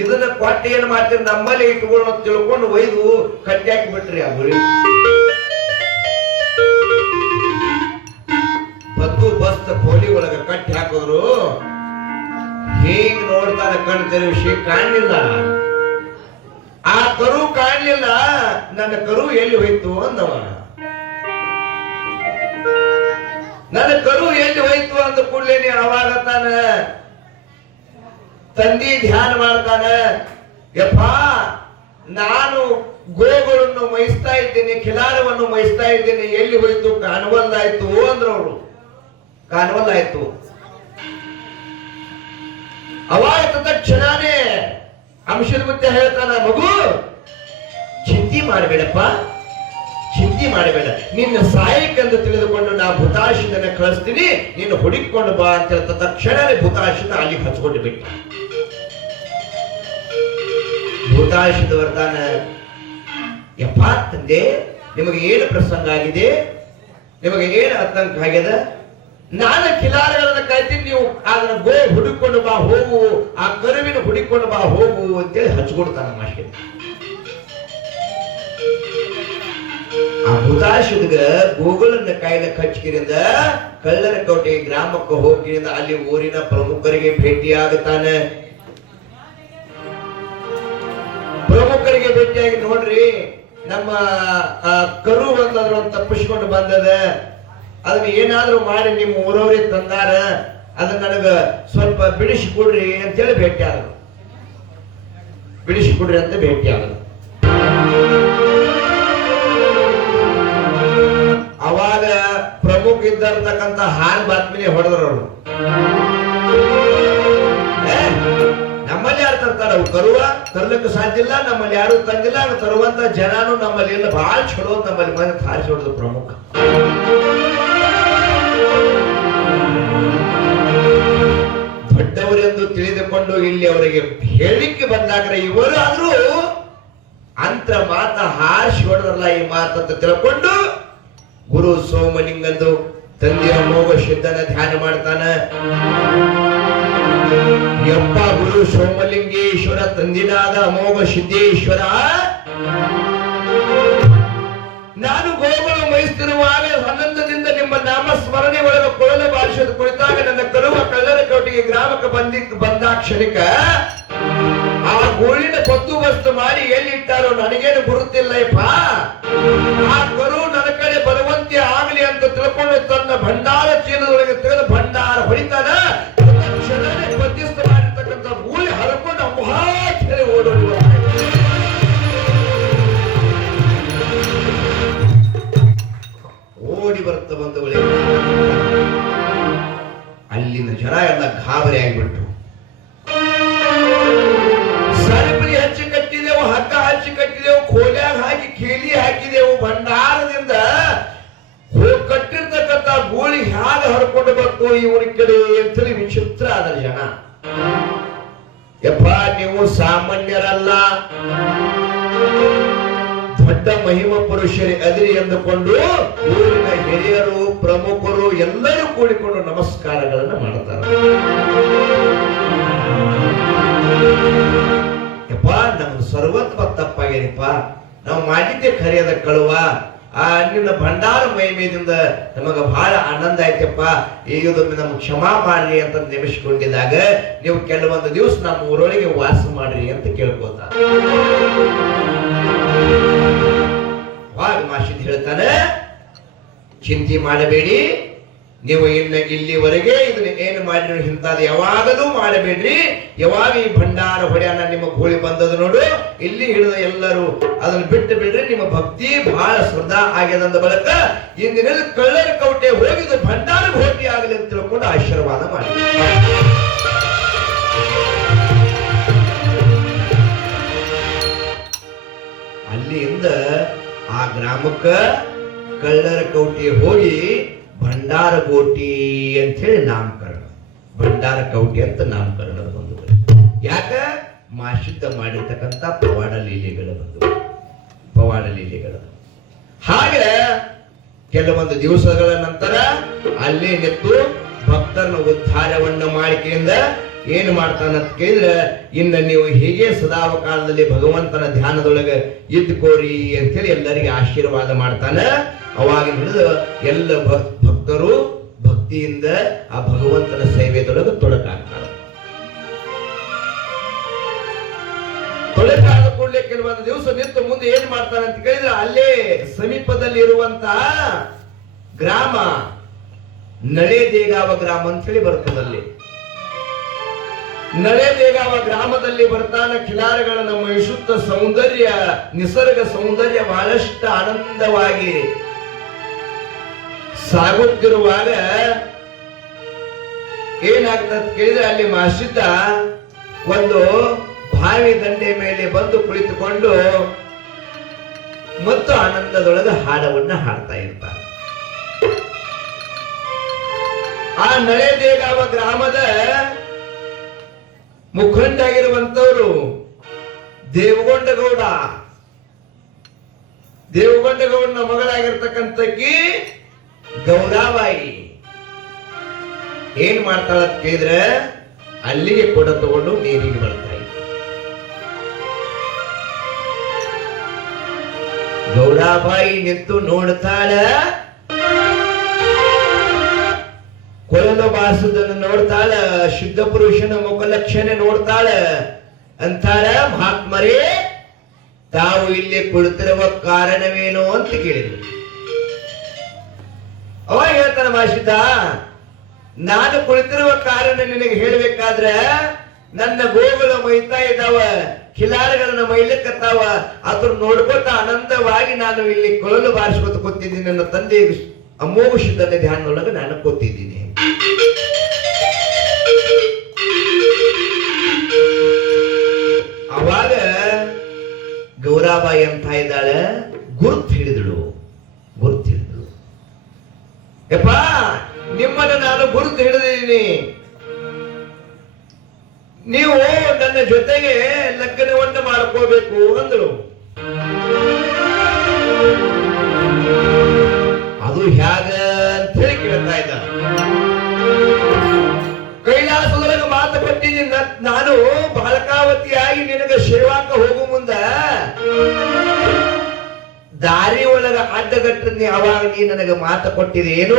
ಇದನ್ನ ಕೊಟ್ಟು ಏನ್ ಮಾಡ್ತೀರಿ ನಮ್ಮಲ್ಲಿ ಇಟ್ಕೊಳ್ಳೋ ಅಂತ ತಿಳ್ಕೊಂಡು ಒಯ್ದು ಕಟ್ಟಿ ಹಾಕಿ ಬಿಟ್ರಿ. ಆ ಗೂಳಿ ಬಸ್ತ ಪೋಲಿ ಒಳಗ ಕಟ್ಟಿ ಹಾಕಿದ್ರು. ಹೀಗ್ ನೋಡ್ತಾನೆ, ಕಣ್ ತೆರವಿಸಿ ಕಾಣಲಿಲ್ಲ. ಆ ಕರು ಕಾಣಲಿಲ್ಲ. ನನ್ನ ಕರು ಎಲ್ಲಿ ಹೋಯ್ತು ಅಂದವ. ನನ್ನ ಕರು ಎಲ್ಲಿ ಹೋಯ್ತು ಅಂದ ಕೂಡಲೇ ಅವಾಗ ತಾನ ತಂದಿ ಧ್ಯಾನ ಮಾಡ್ತಾನೆ. ಯಪ್ಪ, ನಾನು ಗೋಗಳನ್ನು ಮೈಸ್ತಾ ಇದ್ದೀನಿ, ಕಿಲಾರವನ್ನು ಮೈಸ್ತಾ ಇದ್ದೀನಿ, ಎಲ್ಲಿ ಹೋಯ್ತು? ಕಾಣವಲ್ಲಾಯ್ತು ಅಂದ್ರವ್ರು. ಕಾಣವಲ್ಲಾಯ್ತು. ಅವಾಗ ತಕ್ಷಣನೇ ಅಂಶದ ಮುತ್ತೆ ಹೇಳ್ತಾನ, ಮಗು ಚಿಂತೆ ಮಾಡಬೇಡಪ್ಪ, ಚಿಂತೆ ಮಾಡಬೇಡ, ನಿನ್ನ ಸಹಾಯಕ್ಕಂದು ತಿಳಿದುಕೊಂಡು ನಾ ಭೂತಾಶಿತನ ಕಳಿಸ್ತೀನಿ, ನೀನು ಹುಡುಕಿಕೊಂಡು ಬಾ ಅಂತ ಹೇಳ್ತ ತಕ್ಷಣವೇ ಭೂತಾಶಿತ ಅಲ್ಲಿಗೆ ಹಚ್ಕೊಂಡು ಬಿಟ್ಟ. ಭೂತಾಶಿತ ಬರ್ತಾನ, ಯಪ್ಪ ತಂದೆ, ನಿಮಗೆ ಏನು ಪ್ರಸಂಗ ಆಗಿದೆ, ನಿಮಗೆ ಏನು ಆತಂಕ ಆಗ್ಯದ? ನಾನು ಕಿಲಾರಗಳನ್ನ ಕರಿತೀನಿ, ನೀವು ಅದನ್ನ ಗೋ ಹುಡುಕೊಂಡು ಬಾ ಹೋಗು, ಆ ಕರುವಿನ ಹುಡುಕೊಂಡು ಬಾ ಹೋಗು ಅಂತೇಳಿ ಹಚ್ಕೊಡ್ತಾನ ಮಾಸ್ಟರ್. ಆ ಭೂತಾಶಿದ್ಗ ಗೋಗಳನ್ನ ಕಾಯಿಲೆ ಕಚ್ಕಿರಿಂದ ಕಳ್ಳರ ಕೋಟೆ ಗ್ರಾಮಕ್ಕೆ ಹೋಗಿರಿಂದ ಅಲ್ಲಿ ಊರಿನ ಪ್ರಮುಖರಿಗೆ ಭೇಟಿಯಾಗುತ್ತಾನೆ. ಪ್ರಮುಖರಿಗೆ ಭೇಟಿಯಾಗಿ, ನೋಡ್ರಿ ನಮ್ಮ ಕರು ಬಂದದ್ರು ತಪ್ಪಿಸ್ಕೊಂಡು ಬಂದದ, ಅದನ್ನ ಏನಾದ್ರೂ ಮಾಡಿ ನಿಮ್ಮ ಊರವ್ರಿಗೆ ತಂದಾರ, ಅದನ್ನ ನನಗ ಸ್ವಲ್ಪ ಬಿಡಿಸಿಕೊಡ್ರಿ ಅಂತೇಳಿ ಭೇಟಿ ಆದ್ರು. ಬಿಡಿಸಿಕೊಡ್ರಿ ಅಂತ ಭೇಟಿ ಆದ್ರು. ಅವಾಗ ಪ್ರಮುಖ ಇದ್ದಿರ್ತಕ್ಕಂಥ ಹಾನ್ ಬಾತ್ಮಿನೇ ಹೊಡೆದ್ರು ಅವರು. ನಮ್ಮಲ್ಲಿ ಯಾರು ತರ್ತಾರ? ಅವು ಕರುವ ತರ್ಲಿಕ್ಕೆ ಸಾಧ್ಯ ಇಲ್ಲ, ನಮ್ಮಲ್ಲಿ ಯಾರು ತಂದಿಲ್ಲ. ತರುವಂತ ಜನನು ನಮ್ಮಲ್ಲಿ ಎಲ್ಲ ಬಹಳ ಚಲೋ, ನಮ್ಮಲ್ಲಿ ಮನೆ ಹಾರಿಸಿ ಹೊಡೆದು ಪ್ರಮುಖ. ದೊಡ್ಡವರೆಂದು ತಿಳಿದುಕೊಂಡು ಇಲ್ಲಿ ಅವರಿಗೆ ಹೇಳಿಕೆ ಬಂದಾಗ ಇವರು ಆದ್ರೂ ಅಂತ ಮಾತ ಹಾರಿಸಿ ಹೊಡೆದ್ರಲ್ಲ, ಈ ಮಾತಂತ ತಿಳ್ಕೊಂಡು ಗುರು ಸೋಮಲಿಂಗಂದು ತಂದೆಯ ಮೋಗ ಸಿದ್ಧನ ಧ್ಯಾನ ಮಾಡ್ತಾನ. ಯಪ್ಪ ಗುರು ಸೋಮಲಿಂಗೇಶ್ವರ ತಂದಿನಾದ ಅಮೋಘ ಸಿದ್ದೇಶ್ವರ, ನಾನು ಗೋಗಳು ಮೈಸ್ತಿರುವಾಗ ಆನಂದದಿಂದ ನಿಮ್ಮ ನಾಮ ಸ್ಮರಣೆ ಒಳಗೆ ಕೊಳಲು ಬಾರಿಸೋದು ಕುರಿತಾಗ ನನ್ನ ಕರುವ ಕಳ್ಳರ ಕೋಟೆಗೆ ಗ್ರಾಮಕ್ಕೆ ಬಂದಾಕ್ಷಣಿಕ ಆ ಗೋಳಿನ ಬಂದೋಬಸ್ತು ಮಾಡಿ ಎಲ್ಲಿಟ್ಟಾರೋ ನನಗೇನು ಗುರುತಿಲ್ಲಪ್ಪ. ಆ ಕರು ನನ್ನ ಕಡೆ ಬರುವಂತೆ ಆಗಲಿ ಅಂತ ತಿಳ್ಕೊಂಡು ತನ್ನ ಭಂಡಾರ ಚೀಲದೊಳಗೆ ತೆಗೆದು ಭಂಡಾರ ಹೊಡಿತಾನ. ಬದ್ಧಿಸ್ತ ಮಾಡಿರ್ತಕ್ಕಂಥ ಗೂಳಿ ಹರಕೊಂಡು ಅಮ್ಮಹಾರಿ ಓಡೋಡುವ ಓಡಿ ಬರುತ್ತ ಬಂದವಳೆ. ಅಲ್ಲಿನ ಜನ ಎಲ್ಲ ಗಾಬರಿ ಆಗಿಬಿಟ್ರು. ಸರಪಳಿ ಹಚ್ಚಿ ಕಟ್ಟಿದೆವು, ಹಗ್ಗ ಹಚ್ಚಿ ಕಟ್ಟಿದೆವು, ಕೋಲ್ಯಾಗ ಹಾಕಿ ಕೇಲಿ ಹಾಕಿದೆವು, ಭಂಡಾರದಿಂದ ಕಟ್ಟಿರ್ತಕ್ಕಂಥ ಗೂಳಿ ಹ್ಯಾಗ ಹರ್ಕೊಂಡು ಬಂತು ಇವನ ಕಡೆ ಅಂತೇಳಿ ವಿಚಿತ್ರ ಆದ ಜನ. ಯಪ್ಪ ನೀವು ಸಾಮಾನ್ಯರಲ್ಲ, ದೊಡ್ಡ ಮಹಿಮ ಪುರುಷರೇ ಅದಿರಿ ಎಂದುಕೊಂಡು ಊರಿನ ಹಿರಿಯರು ಪ್ರಮುಖರು ಎಲ್ಲರೂ ಕೂಡಿಕೊಂಡು ನಮಸ್ಕಾರಗಳನ್ನು ಮಾಡುತ್ತಾರೆ. ಯಪ್ಪ ನಮ್ದು ಸರ್ವತ್ವ ತಪ್ಪಾಗ್ಯದಪ್ಪ, ನಾವು ಮಾಡಿದ್ದೆ ಖರೆಯದ ಕಳುವ, ನಿನ್ನ ಭಂಡಾರ ಮಹಿಮೆಯಿಂದ ನಮಗ ಬಹಳ ಆನಂದ ಆಯ್ತಪ್ಪ, ಈಗೊಮ್ಮೆ ನಮ್ಗೆ ಕ್ಷಮಾ ಮಾಡ್ರಿ ಅಂತ ನೆನೆಸಿಕೊಂಡಿದ್ದಾಗ ನೀವು ಕೆಲವೊಂದು ದಿವಸ ನಮ್ಮ ಊರೊಳಗೆ ವಾಸ ಮಾಡ್ರಿ ಅಂತ ಕೇಳ್ಕೋತ. ಅವಾಗ ಮಾಷಿದ್ ಹೇಳ್ತಾನೆ, ಚಿಂತೆ ಮಾಡಬೇಡಿ, ನೀವು ಇನ್ನು ಇಲ್ಲಿವರೆಗೆ ಇದನ್ನ ಏನು ಮಾಡಿದ್ರು ಇಂಥದ್ದು ಯಾವಾಗಲೂ ಮಾಡಬೇಡ್ರಿ. ಯಾವಾಗ ಈ ಭಂಡಾರ ಹೊಡೆಯನ್ನ ನಿಮ್ಮ ಗೋಳಿ ಬಂದದು ನೋಡು, ಇಲ್ಲಿ ಹಿಡಿದ ಎಲ್ಲರೂ ಅದನ್ನು ಬಿಟ್ಟು ಬಿಡ್ರಿ, ನಿಮ್ಮ ಭಕ್ತಿ ಬಹಳ ಶ್ರದ್ಧಾ ಆಗ್ಯದಂದ ಬಳಿಕ ಇಂದಿನ ಕಳ್ಳರ ಕೌಟೆ ಹೋಗಿದ್ದು ಭಂಡಾರ ಭೋಟಿ ಆಗಲಿ ಅಂತ ತಿಳ್ಕೊಂಡು ಆಶೀರ್ವಾದ ಮಾಡಿ. ಅಲ್ಲಿಂದ ಆ ಗ್ರಾಮಕ್ಕ ಕಳ್ಳರ ಕೌಟೆ ಹೋಗಿ ಭಂಡಾರ ಗೋಟಿ ಅಂತ ಹೇಳಿ ನಾಮಕರಣ, ಭಂಡಾರ ಕೌಟಿ ಅಂತ ನಾಮಕರಣ ಬಂದು. ಯಾಕ? ಮಾಶುದ್ಧ ಮಾಡಿರ್ತಕ್ಕಂಥ ಪವಾಡ ಲೀಲೆಗಳು ಬಂದು, ಪವಾಡ ಲೀಲೆಗಳು. ಹಾಗೆ ಕೆಲವೊಂದು ದಿವಸಗಳ ನಂತರ ಅಲ್ಲೇ ನಿಂತು ಭಕ್ತರನ್ನ ಉದ್ಧಾರವನ್ನು ಮಾಡಿಕೆಯಿಂದ ಏನು ಮಾಡ್ತಾನಂತ ಕೇಳಿದ್ರೆ, ಇನ್ನು ನೀವು ಹೀಗೆ ಸದಾವಕಾಲದಲ್ಲಿ ಭಗವಂತನ ಧ್ಯಾನದೊಳಗೆ ಇದ್ದುಕೋರಿ ಅಂತೇಳಿ ಎಲ್ಲರಿಗೆ ಆಶೀರ್ವಾದ ಮಾಡ್ತಾನ. ಅವಾಗ ಹಿಡಿದು ಎಲ್ಲ ಭಕ್ತರು ಭಕ್ತಿಯಿಂದ ಆ ಭಗವಂತನ ಸೇವೆದೊಳಗೆ ತೊಡಕಾಗ್ತಾರೆ. ತೊಡಕಾದ ಕೂಡಲೇ ಕೆಲವೊಂದು ದಿವಸ ನಿಂತು ಮುಂದೆ ಏನ್ ಮಾಡ್ತಾನೆ ಅಂತ ಕೇಳಿದ್ರೆ, ಅಲ್ಲೇ ಸಮೀಪದಲ್ಲಿ ಇರುವಂತಹ ಗ್ರಾಮ ನಳೇದೇಗಾವ ಗ್ರಾಮ ಅಂತ ಹೇಳಿ ಬರ್ತದಲ್ಲಿ. ನಳೇದೇಗಾವ ಗ್ರಾಮದಲ್ಲಿ ಬರ್ತಾನ. ಕಿಲಾರಗಳ ನಮ್ಮ ವಿಶುದ್ಧ ಸೌಂದರ್ಯ, ನಿಸರ್ಗ ಸೌಂದರ್ಯ ಬಹಳಷ್ಟು ಆನಂದವಾಗಿ ಸಾಗುತ್ತಿರುವಾಗ ಏನಾಗ್ತದೆ ಕೇಳಿದ್ರೆ, ಅಲ್ಲಿ ಮಾಸಿದ್ದ ಒಂದು ಬಾವಿ ದಂಡೆ ಮೇಲೆ ಬಂದು ಕುಳಿತುಕೊಂಡು ಮತ್ತು ಆನಂದದೊಳಗ ಹಾಡವನ್ನ ಹಾಡ್ತಾ ಇರ್ತಾರೆ. ಆ ನಳೆದೇಗಾವ ಗ್ರಾಮದ ಮುಖಂಡಾಗಿರುವಂತವರು ದೇವಗೊಂಡಗೌಡ. ದೇವಗೊಂಡಗೌಡನ ಮಗಳಾಗಿರ್ತಕ್ಕಂಥಕ್ಕಿ ಗೌರಾಬಾಯಿ ಏನ್ ಮಾಡ್ತಾಳ ಅಂತ ಕೇಳಿದ್ರೆ ಅಲ್ಲಿಗೆ ಕೊಡ ತಗೊಂಡು ನೀರಿಗೆ ಬರ್ತಾ ಇದ್ದ. ಗೌರಾಬಾಯಿ ನಿಂತು ನೋಡ್ತಾಳ, ಕೊಳಲು ಬಾಸುದನ್ನು ನೋಡ್ತಾಳ, ಶುದ್ಧ ಪುರುಷನ ಮುಖಲಕ್ಷಣೆ ನೋಡ್ತಾಳ. ಅಂತಾಳ, ಮಹಾತ್ಮರೇ ತಾವು ಇಲ್ಲಿ ಕುಳಿತಿರುವ ಕಾರಣವೇನು ಅಂತ ಕೇಳಿದ್ರು. ಅವಾಗ ಹೇಳ್ತಾನ ಮಾಷಿದ್ದ, ನಾನು ಕುಳಿತಿರುವ ಕಾರಣ ನಿನಗೆ ಹೇಳಬೇಕಾದ್ರೆ ನನ್ನ ಗೋಗಳು ಮೈತಾ ಇದ್ದಾವ, ಕಿಲಾರಗಳನ್ನ ಮೈಲಿಕ್ಕತ್ತಾವ, ಅದ್ರ ನೋಡ್ಕೊತ ಆನಂದವಾಗಿ ನಾನು ಇಲ್ಲಿ ಕೊಳಲು ಬಾರಿಸ್ಕೊತ ಕೂತಿದ್ದೀನಿ. ನನ್ನ ತಂದೆ ಅಮೋಘ ಸಿದ್ಧನ ಧ್ಯಾನದೊಳಗೆ ನಾನು ಕೂತಿದ್ದೀನಿ. ಅವಾಗ ಗೌರಾಬಾಯಿ ಅಂತ ಇದ್ದಾಳೆ, ಗುರುತು ಹಿಡಿದಳು. ಯಪ್ಪ, ನಿಮ್ಮನ್ನ ನಾನು ಗುರುತು ಹಿಡಿದಿದ್ದೀನಿ, ನೀವು ನನ್ನ ಜೊತೆಗೆ ಲಗ್ನವನ್ನು ಮಾಡ್ಕೋಬೇಕು ಅಂದಳು. ಅದು ಹ್ಯಾಗ ಅಂತ ಹೇಳಿ ಕೇಳ್ತಾ ಇದ್ದ. ಕೈಲಾಸದೊಳಗೆ ಮಾತು ಕೊಟ್ಟಿದ್ದೀನಿ, ನಾನು ಬಾಲಕಾವತಿಯಾಗಿ ನಿನಗೆ ಸೇವಾಕ ಹೋಗು ಮುಂದ ದಾರಿ ಒಳಗ ಅಡ್ಡಗಟ್ಟನ್ನಿ. ಅವಾಗ ನೀ ನನಗೆ ಮಾತು ಕೊಟ್ಟಿದೆ ಏನು,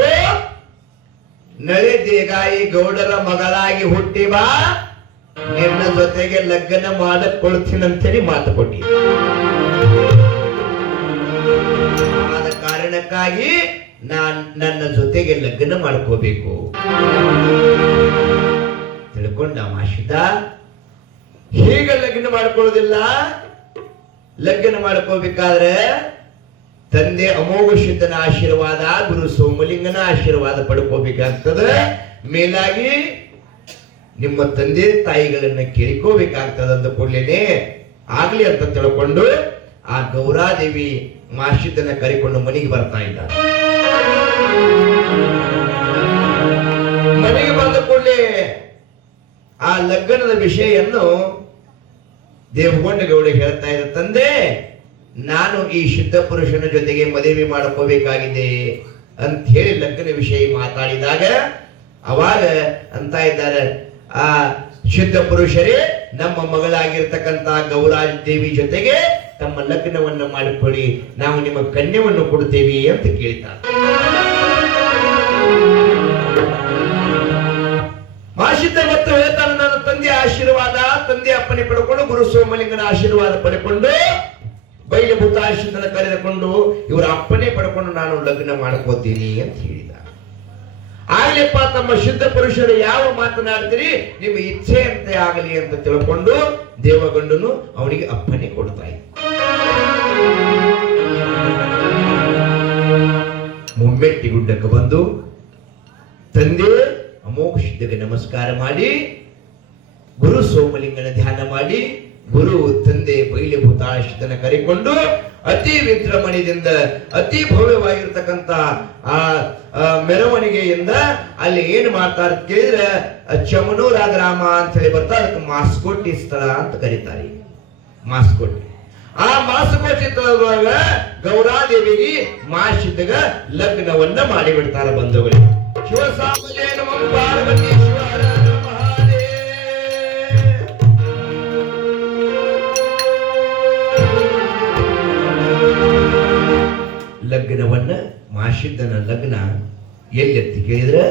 ನಳೆ ದೇಗಾಯಿ ಗೌಡರ ಮಗಳಾಗಿ ಹುಟ್ಟಿ ಬಾ, ನಿನ್ನ ಜೊತೆಗೆ ಲಗ್ನ ಮಾಡಿಕೊಳ್ತೀನಂತೇಳಿ ಮಾತು ಕೊಟ್ಟಿದ್ದೆ. ಆದ ಕಾರಣಕ್ಕಾಗಿ ನನ್ನ ಜೊತೆಗೆ ಲಗ್ನ ಮಾಡ್ಕೋಬೇಕು ತಿಳ್ಕೊಂಡ ಮಾಷಿದ. ಹೀಗೆ ಲಗ್ನ ಮಾಡ್ಕೊಳ್ಳೋದಿಲ್ಲ, ಲಗ್ನ ಮಾಡ್ಕೋಬೇಕಾದ್ರೆ ತಂದೆ ಅಮೋಘ ಸಿದ್ಧನ ಆಶೀರ್ವಾದ, ಗುರು ಸೋಮಲಿಂಗನ ಆಶೀರ್ವಾದ ಪಡ್ಕೋಬೇಕಾಗ್ತದೆ. ಮೇಲಾಗಿ ನಿಮ್ಮ ತಂದೆ ತಾಯಿಗಳನ್ನ ಕೇಳಿಕೋಬೇಕಾಗ್ತದ ಅಂದ ಕೂಡಲೇನೆ ಆಗ್ಲಿ ಅಂತ ತಿಳ್ಕೊಂಡು ಆ ಗೌರಾದೇವಿ ಮಾಷಿದ್ದನ್ನ ಕರಿಕೊಂಡು ಮನೆಗೆ ಬರ್ತಾ ಇದ್ದ. ಮನೆಗೆ ಬಂದ ಕೂಡಲೇ ಆ ಲಗ್ನದ ವಿಷಯನ್ನು ದೇವಗೊಂಡಗೌಡ ಹೇಳ್ತಾ ಇದ್ದ, ತಂದೆ ನಾನು ಈ ಶುದ್ಧ ಪುರುಷನ ಜೊತೆಗೆ ಮದುವೆ ಮಾಡ್ಕೋಬೇಕಾಗಿದೆ ಅಂತ ಹೇಳಿ ಲಗ್ನ ವಿಷಯ ಮಾತಾಡಿದಾಗ ಅವಾಗ ಅಂತ ಇದ್ದಾರೆ, ಆ ಶುದ್ಧ ಪುರುಷರೇ ನಮ್ಮ ಮಗಳಾಗಿರ್ತಕ್ಕಂಥ ಗೌರಾಜ್ ದೇವಿ ಜೊತೆಗೆ ತಮ್ಮ ಲಗ್ನವನ್ನು ಮಾಡಿಕೊಳ್ಳಿ, ನಾವು ನಿಮ್ಮ ಕನ್ಯವನ್ನು ಕೊಡುತ್ತೇವೆ ಅಂತ ಕೇಳ್ತಾರೆ. ಮಾಷಿದ್ದ ಮತ್ತು ಹೇಳ್ತಾನೆ, ನನ್ನ ತಂದೆ ಆಶೀರ್ವಾದ, ತಂದೆ ಅಪ್ಪನೆ ಪಡ್ಕೊಂಡು ಗುರು ಸೋಮಲಿಂಗನ ಆಶೀರ್ವಾದ ಪಡ್ಕೊಂಡು ಬೈಲಭೂತಾಶಿದ್ದನ ಕರೆದುಕೊಂಡು ಇವರ ಅಪ್ಪನೇ ಪಡ್ಕೊಂಡು ನಾನು ಲಗ್ನ ಮಾಡ್ಕೋತೀನಿ ಅಂತ ಹೇಳಿದ. ಆಗ್ಲಿಪ್ಪ, ತಮ್ಮ ಶುದ್ಧ ಪುರುಷರು ಯಾವ ಮಾತನಾಡ್ತೀರಿ ನಿಮ್ಮ ಇಚ್ಛೆ ಅಂತ ಆಗಲಿ ಅಂತ ತಿಳ್ಕೊಂಡು ದೇವಗಂಡನು ಅವನಿಗೆ ಅಪ್ಪನೇ ಕೊಡ್ತಾ ಇದ್ದ. ಮುಮ್ಮೆಟ್ಟಿ ಗುಡ್ಡಕ್ಕೆ ಬಂದು ತಂದೆ ಅಮೋಘ ಸಿದ್ಧಗೆ ನಮಸ್ಕಾರ ಮಾಡಿ ಗುರು ಸೋಮಲಿಂಗನ ಧ್ಯಾನ ಮಾಡಿ ಗುರು ತಂದೆ ಬೈಲಭೂತಾಶಿದ್ದನ ಕರೆಕೊಂಡು ಅತಿ ವಿಜೃಂಭಣೆಯಿಂದ ಅತಿ ಭವ್ಯವಾಗಿರ್ತಕ್ಕಂಥ ಆ ಮೆರವಣಿಗೆಯಿಂದ ಅಲ್ಲಿ ಏನ್ ಮಾಡ್ತಾರೆ ಕೇಳಿದ್ರೆ ಚಮನೂರ ಗ್ರಾಮ ಅಂತ ಹೇಳಿ ಬರ್ತಾ, ಅದಕ್ಕೆ ಮಾಸ್ಕೋಟಿ ಸ್ಥಳ ಅಂತ ಕರೀತಾರೆ. ಮಾಸ್ಕೋಟಿ, ಆ ಮಾಸ್ಕೋಟಿ ಸ್ಥಳದೊಳಗ ಗೌರಾದೇವಿಗೆ ಮಾಷಿದ್ದಗ ಲಗ್ನವನ್ನ ಮಾಡಿಬಿಡ್ತಾರೆ ಬಂಧುಗಳಿಗೆ. ಶಿವಸಾಮಜೇ ನಮಃ ಪಾರ್ವತಿ ಶಿವ ಹರ ಲಗ್ನವನ್ನ ಮಾಷಿದ್ದನ ಲಗ್ನ ಎಲ್ಲೆತ್ತಿ ಕೇಳಿದ್ರೆ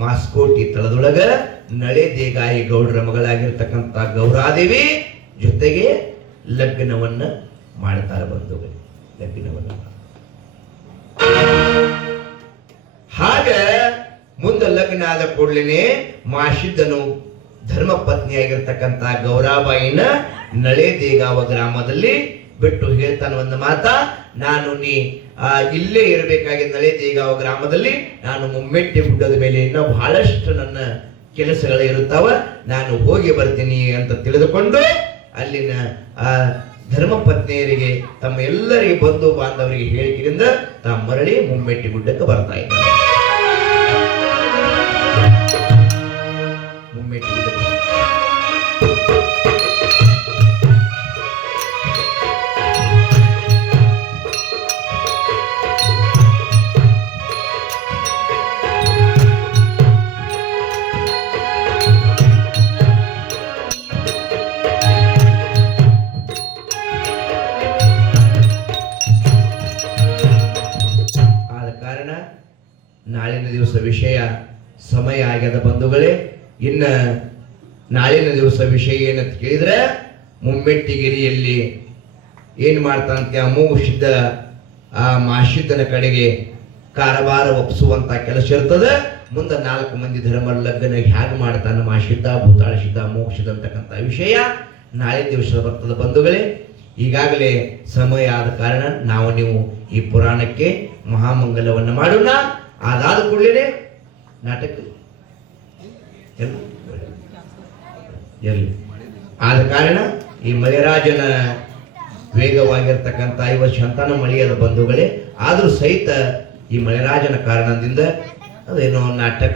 ಮಾಸ್ಕೋಟಿ ತಳದೊಳಗ ನಳೆ ದೇಗಾಯಿ ಗೌಡರ ಮಗಳಾಗಿರ್ತಕ್ಕಂಥ ಗೌರಾದೇವಿ ಜೊತೆಗೆ ಲಗ್ನವನ್ನ ಮಾಡ್ತಾರೆ ಬಂಧುಗಳು. ಲಗ್ನವನ್ನ ಹಾಗ ಮುಂದೆ ಲಗ್ನ ಆದ ಕೂಡಲೇ ಮಾಷಿದ್ದನು ಧರ್ಮ ಪತ್ನಿಯಾಗಿರ್ತಕ್ಕಂಥ ಗೌರಾಬಾಯಿನ ನಳೆ ದೇಗಾವ ಗ್ರಾಮದಲ್ಲಿ ಬಿಟ್ಟು ಹೇಳ್ತಾನೆ ಒಂದು ಮಾತ, ನಾನು ಇಲ್ಲೇ ಇರಬೇಕಾಗಿ ನಳೆ ದೇಗಾವ ಗ್ರಾಮದಲ್ಲಿ ನಾನು ಮುಮ್ಮೆಟ್ಟಿ ಗುಡ್ಡದ ಮೇಲೆ ಇನ್ನೂ ಬಹಳಷ್ಟು ನನ್ನ ಕೆಲಸಗಳು ಇರುತ್ತಾವ, ನಾನು ಹೋಗಿ ಬರ್ತೀನಿ ಅಂತ ತಿಳಿದುಕೊಂಡು ಅಲ್ಲಿನ ಧರ್ಮ ಪತ್ನಿಯರಿಗೆ ತಮ್ಮ ಎಲ್ಲರಿಗೆ ಬಂಧು ಬಾಂಧವರಿಗೆ ಹೇಳಿಕೆಯಿಂದ ತಾವು ಮರಳಿ ಮುಮ್ಮೆಟ್ಟಿ ಗುಡ್ಡಕ್ಕೆ ಬರ್ತಾ ಇದ್ದಾರೆ. ಮುಮ್ಮೆಟ್ಟಿ ಗುಡ್ಡಕ್ಕೆ ನಾಳಿನ ದಿವಸ ವಿಷಯ ಸಮಯ ಆಗ್ಯದ ಬಂಧುಗಳೇ. ಇನ್ನ ನಾಳಿನ ದಿವಸ ವಿಷಯ ಏನಂತ ಕೇಳಿದ್ರೆ, ಮುಮ್ಮೆಟ್ಟಿಗಿರಿಯಲ್ಲಿ ಏನ್ ಮಾಡ್ತಾನಂತೆ ಅಮೋಘ ಆ ಮಾಷಿದ್ದನ ಕಡೆಗೆ ಕಾರವಾರ ಒಪ್ಪಿಸುವಂತ ಕೆಲಸ ಇರ್ತದೆ. ಮುಂದೆ 4 ಮಂದಿ ಧರ್ಮ ಲಗ್ನ ಹ್ಯಾಗ್ ಮಾಡ್ತಾನ ಮಾಷಿದ್ದ, ಭೂತಾಳಸಿದ್ದ, ಮೋಕ್ಷದ ಅಂತಕ್ಕಂಥ ವಿಷಯ ನಾಳೆ ದಿವಸ ಬರ್ತದೆ ಬಂಧುಗಳೇ. ಈಗಾಗಲೇ ಸಮಯ ಆದ ಕಾರಣ ನಾವು ನೀವು ಈ ಪುರಾಣಕ್ಕೆ ಮಹಾಮಂಗಲವನ್ನು ಮಾಡೋಣ. ಅದಾದ ಕೂಡಲೇ ನಾಟಕ ಎಲ್ಲಿ ಆದ ಕಾರಣ ಈ ಮಳೆರಾಜನ ವೇಗವಾಗಿರ್ತಕ್ಕಂಥ 50 ಸಂತಾನ ಮಳೆಯದ ಬಂಧುಗಳೇ. ಆದ್ರೂ ಸಹಿತ ಈ ಮಳೆರಾಜನ ಕಾರಣದಿಂದ ಅದೇನೋ ನಾಟಕ